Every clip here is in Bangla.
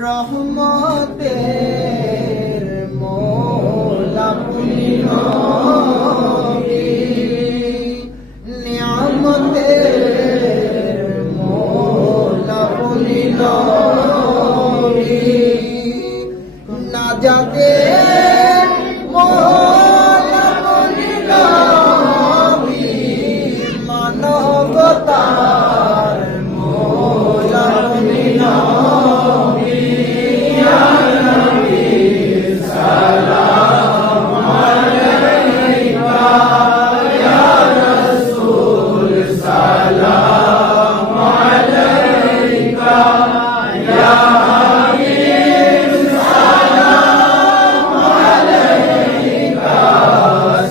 রহমতের মূল আপনি নবী, নিয়ামতের মূল আপনি নবী, নাজাতের মূল আপনি নবী, মানবতার মূল আপনি নবী। ইয়া নবী সালাম আলাইকা, ইয়া রাসূল সালাম আলাইকা, ইয়া হাবিব সালাম আলাইকা,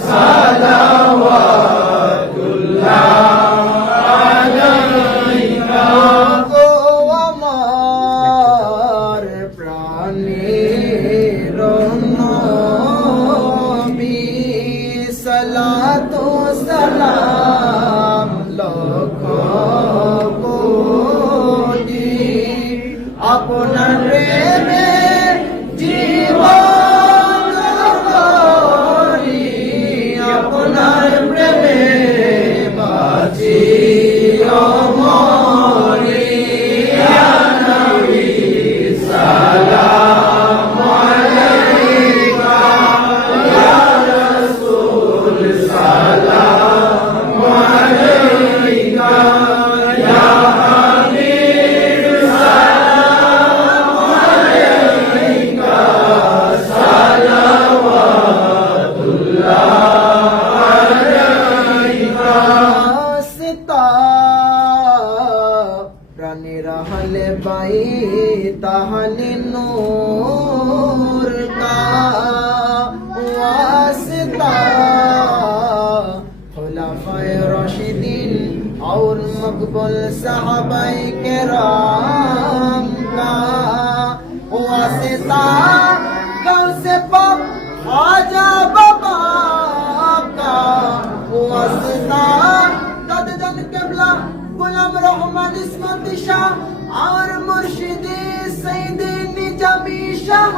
সালাওয়াতুল্লাহ আলাইকা। গো আমার প্রাণের নবী, সালাতু সালাম লক্ষ কোটি, আপনার প্রেমে জীবন করি, আপনার প্রেমে বাঁচি ও মরি। ইয়া নবী সালাম আলাইকা, ইয়া রাসূল সালাম আলাইকা, ইয়া হাবিব সালাম আলাইকা, সালাওয়াতুল্লাহ আলাইকা। সিতা প্রাণের হলে বাই তাহলে নূর का वास्ता, खुलाफाए राशिदीन और मकबूल सहाबाए किराम का वास्ता, गौसे पाक ख्वाजा बाबा का वास्ता, दादजान क़िबला गुलाम रहमान इस्मत शाह और मुर्शिद सईद निजामी शाह।